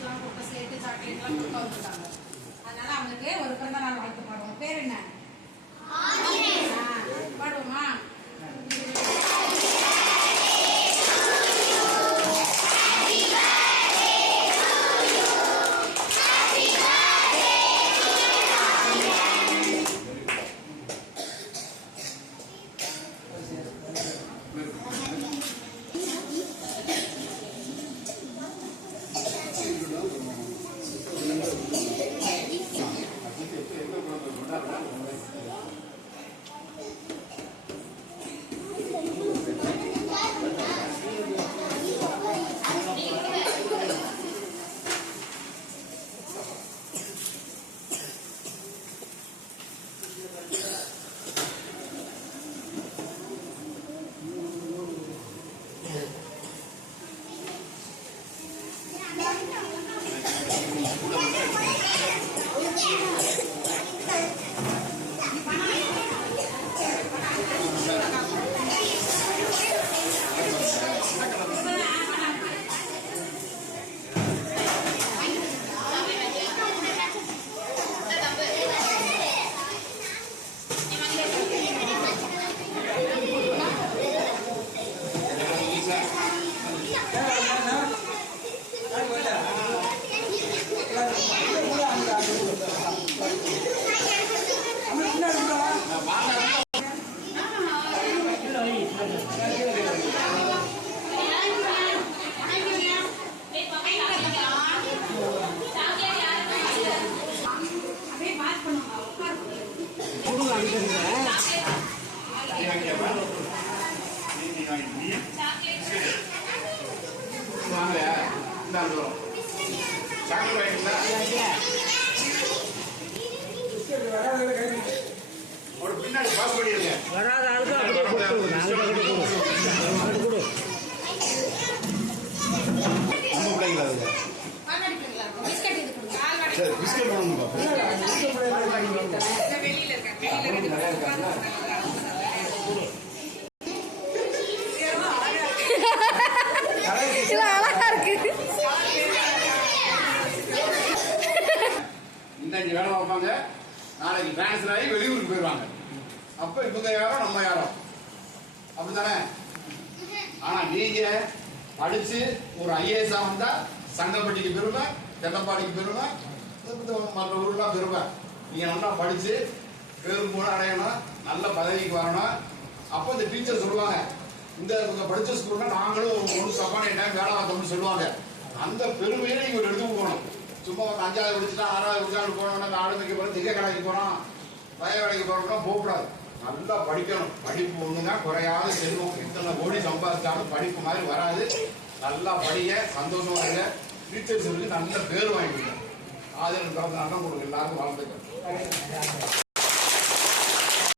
கிஃப்ட்லாம் கொடுத்து ஸ்லேட்டு சாக்லேட்லாம் கொடுக்க வந்துட்டாங்க. அதனால அவங்களுக்கு ஒரு பிறந்த நாள் வாழ்த்து பாடுவோம். பேர் என்ன? பாடுவோமா? பின்னாடி பாஸ் பண்ணிருங்க வராத ஆளுக்கு அப்படியே கொடு நம்ம பிள்ளைங்களா சரி பிஸ்கட் பண்ணுங்க வெளியில இருக்க இன்னைக்கு வேலை பார்ப்பாங்க, நாளைக்கு டிரான்ஸ்ஃபர் ஆகி வெளியூருக்கு போயிடுவாங்க. அப்ப இவங்க யாரோ நம்ம யாரோ அப்படித்தானே. ஆனா நீங்க படிச்சு ஒரு ஐஏஎஸ் வந்தா சங்கப்பட்டிக்கு பெருமை, தென்னப்பாடிக்கு பெருமை, மற்ற ஊர்லாம் பெருமை. நீங்க நல்லா படிச்சு பேரும் கூட அடையணும், நல்ல பதவிக்கு வரணும். அப்போ இந்த டீச்சர் சொல்லுவாங்க, இந்த இவங்க படிச்ச ஸ்கூல்ல நாங்களும் ஒன்று சப்பான டைம் வேலை பார்த்தோம்னு சொல்லுவாங்க. அந்த பெருமையை நீங்க ஒரு எடுத்து போகணும். சும்மா 5வது படிச்சுட்டா 6வது படிச்சாலும் போனோம்னா ஆடு வைக்க போறோம், திக கடைக்கு போறோம், வய வேலைக்கு போறோம்னா போகக்கூடாது. நல்லா படிக்கணும். படிப்பு ஒண்ணுங்க குறையாத செல்வம். எத்தனை கோடி சம்பாதிச்சாலும் படிப்பு மாதிரி வராது. நல்லா படிங்க, சந்தோஷமா இருங்க. டீச்சர்ஸ் நல்ல பேர் வாங்கிடுங்க. ஆதரவு பிறந்த அண்ணன் கொடுங்க, எல்லாருக்கும் வாழ்த்துக்கள்.